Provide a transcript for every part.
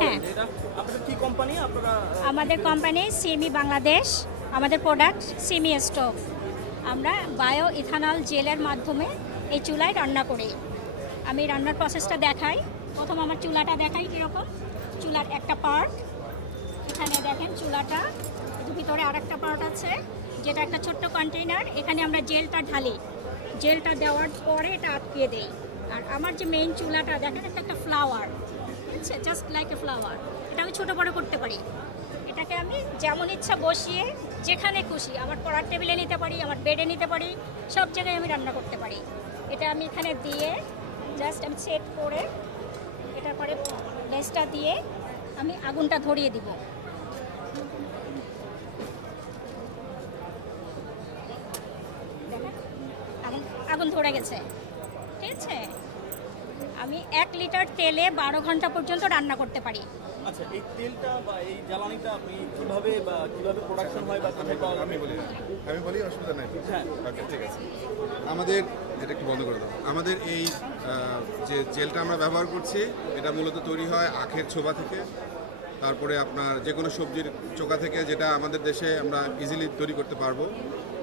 হ্যাঁ, আমাদের কোম্পানি সিমি বাংলাদেশ, আমাদের প্রোডাক্ট সিমি স্টোভ। আমরা বায়ো ইথানল জেলের মাধ্যমে এই চুলায় রান্না করি। আমি রান্নার প্রসেসটা দেখাই। প্রথম আমার চুলাটা দেখাই কীরকম। চুলার একটা পার্ট এখানে দেখেন, চুলাটা ভিতরে আরেকটা পার্ট আছে, যেটা একটা ছোট্ট কন্টেইনার। এখানে আমরা জেলটা ঢালি, জেলটা দেওয়ার পরে এটা আটকে দেই। আর আমার যে মেইন চুলাটা দেখেন, একটা ফ্লাওয়ার, ঠিক আছে, জাস্ট লাইক এ ফ্লাওয়ার। এটা আমি ছোটো বড়ো করতে পারি। এটাকে আমি যেমন ইচ্ছা বসিয়ে যেখানে খুশি, আমার পড়ার টেবিলে নিতে পারি, আমার বেডে নিতে পারি, সব জায়গায় আমি রান্না করতে পারি। এটা আমি এখানে দিয়ে জাস্ট আমি সেট করে এটার পরে গ্যাসটা দিয়ে আমি আগুনটা ধরিয়ে দিব। আগুন ধরে গেছে, ঠিক আছে। আমি 1 লিটার তেলে 12 ঘন্টা পর্যন্ত রান্না করতে পারি। আচ্ছা, এই তেলটা বা এই জ্বালানিটা আপনি কিভাবে প্রোডাকশন হয় বা কোথায় পাওয়া যায়? আমি বলি, অসুবিধা নাই। হ্যাঁ, ওকে, ঠিক আছে। আমাদের এটা একটু বন্ধ করে দাও। আমাদের এই যে জেলটা আমরা ব্যবহার করছি, এটা মূলত তৈরি হয় আখের ছোবা থেকে, তারপরে আপনার যে কোনো সবজির চোকা থেকে, যেটা আমাদের দেশে আমরা ইজিলি তৈরি করতে পারবো।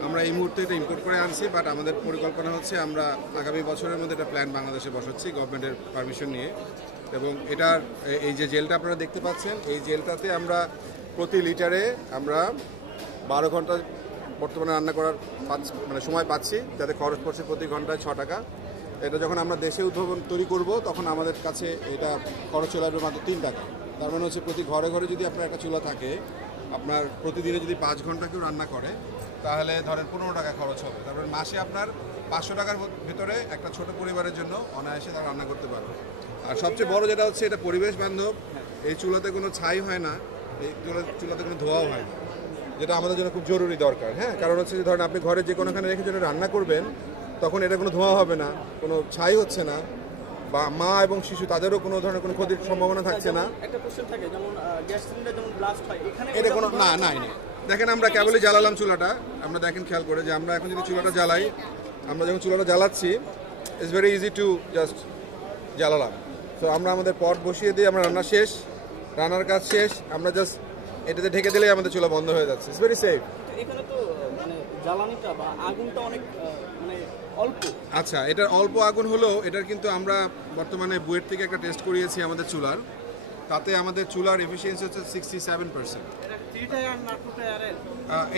আমরা এই মুহূর্তে এটা ইম্পোর্ট করে আনছি, বাট আমাদের পরিকল্পনা হচ্ছে আমরা আগামী বছরের মধ্যে এটা প্ল্যান বাংলাদেশে বসাচ্ছি গভর্নমেন্টের পারমিশন নিয়ে। এবং এটার এই যে জেলটা আপনারা দেখতে পাচ্ছেন, এই জেলটাতে আমরা প্রতি লিটারে আমরা 12 ঘন্টা বর্তমানে রান্না করার সময় পাচ্ছি, যাতে খরচ পড়ছে প্রতি ঘন্টায় 6 টাকা। এটা যখন আমরা দেশে উদ্ভাবন তৈরি করব, তখন আমাদের কাছে এটা খরচ চলে আসবে মাত্র 3 টাকা। তার মানে হচ্ছে প্রতি ঘরে ঘরে যদি আপনার একটা চুলা থাকে, আপনার প্রতিদিনে যদি 5 ঘন্টা কেউ রান্না করে, তাহলে ধরেন 15 টাকা খরচ হবে। তারপরে মাসে আপনার 500 টাকার ভিতরে একটা ছোট পরিবারের জন্য অনায়াসে তারা রান্না করতে পারবে। আর সবচেয়ে বড় যেটা হচ্ছে, এটা পরিবেশ বান্ধব। এই চুলাতে কোনো ছাই হয় না, এই চুলাতে কোনো ধোঁয়াও হয় না, যেটা আমাদের জন্য খুব জরুরি দরকার। হ্যাঁ, কারণ হচ্ছে যে ধরেন আপনি ঘরে যে কোনোখানে রেখে যেটা রান্না করবেন, তখন এটা কোনো ধোঁয়া হবে না, কোনো ছাই হচ্ছে না, বা মা এবং শিশু তাদেরও কোনো ধরনের কোনো ক্ষতির সম্ভাবনা থাকছে না। একটা কোশ্চেন থাকে, যেমন গ্যাস সিলিন্ডার যেমন ব্লাস্ট হয়, এখানে এটা কোনো নাই। দেখেন, আমরা কেবলই জ্বালালাম চুলাটা। আমরা দেখেন, খেয়াল করে যে আমরা এখন যদি চুলাটা জ্বালাই, আমরা যখন চুলাটা জ্বালাচ্ছি, it's very easy to just জ্বালালাম। তো আমরা আমাদের পট বসিয়ে দিই, আমরা রান্নার কাজ শেষ, আমরা জাস্ট এটাতে ঢেকে দিলেই আমাদের চুলা বন্ধ হয়ে যাচ্ছে। It's very safe. এখানে তো মানে জ্বালানিটা বা আগুনটা অনেক অল্প। আচ্ছা, এটার অল্প আগুন হলো, এটার কিন্তু আমরা বর্তমানে বুয়েট থেকে একটা টেস্ট করিয়েছি আমাদের চুলার, তাতে আমাদের চুলার এফিসিয়েন্সি হচ্ছে 67%।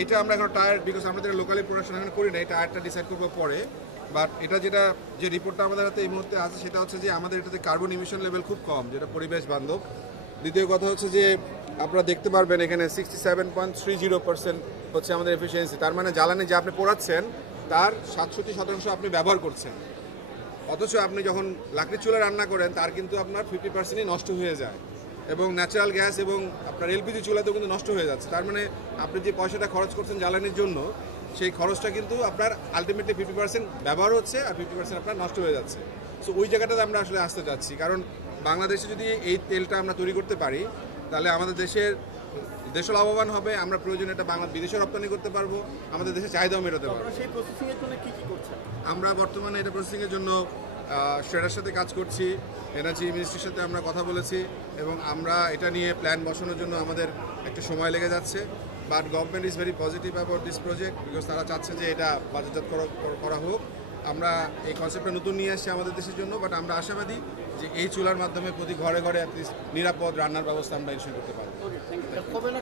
এটা আমরা এখন টায়ার, বিকজ আমরা যেটা লোকালি প্রোডাকশন এখানে করি না, এই টায়ারটা ডিসাইড করবো পরে। বাট এটা যে রিপোর্টটা আমাদের হাতে এই মুহূর্তে আছে, সেটা হচ্ছে যে আমাদের এটাতে কার্বন ইমিশন লেভেল খুব কম, যেটা পরিবেশ বান্ধব। দ্বিতীয় কথা হচ্ছে যে আপনারা দেখতে পারবেন এখানে 67.30% হচ্ছে আমাদের এফিসিয়েন্সি। তার মানে জ্বালানি যে আপনি পোড়াচ্ছেন, তার 67% আপনি ব্যবহার করছেন। অথচ আপনি যখন লাকড়ির চুলা রান্না করেন, তার কিন্তু আপনার 50%ই নষ্ট হয়ে যায়। এবং ন্যাচারাল গ্যাস এবং আপনার এলপিজি চুলাতেও কিন্তু নষ্ট হয়ে যাচ্ছে। তার মানে আপনি যে পয়সাটা খরচ করছেন জ্বালানির জন্য, সেই খরচটা কিন্তু আপনার আলটিমেটলি 50% ব্যবহার হচ্ছে, আর 50% আপনার নষ্ট হয়ে যাচ্ছে। সো ওই জায়গাটাতে আমরা আসলে আসতে চাচ্ছি, কারণ বাংলাদেশে যদি এই তেলটা আমরা তৈরি করতে পারি, তাহলে আমাদের দেশও লাভবান হবে। আমরা প্রয়োজনে এটা বিদেশে রপ্তানি করতে পারবো, আমাদের দেশের চাহিদাও মেটাতে পারবো। আমরা বর্তমানে এটা প্রসেসিংয়ের জন্য শ্রেডার সাথে কাজ করছি, এনার্জি মিনিস্ট্রির সাথে আমরা কথা বলেছি, এবং আমরা এটা নিয়ে প্ল্যান বসানোর জন্য আমাদের একটু সময় লেগে যাচ্ছে। But government is very positive about this project, because তারা চাচ্ছে যে এটা বাজারজাত করা হোক। আমরা এই কনসেপ্টটা নতুন নিয়ে আসছি আমাদের দেশের জন্য, বাট আমরা আশাবাদী যে এই চুলার মাধ্যমে প্রতি ঘরে ঘরে অ্যাটলিস্ট নিরাপদ রান্নার ব্যবস্থা আমরা ইনশিওর করতে পারবো।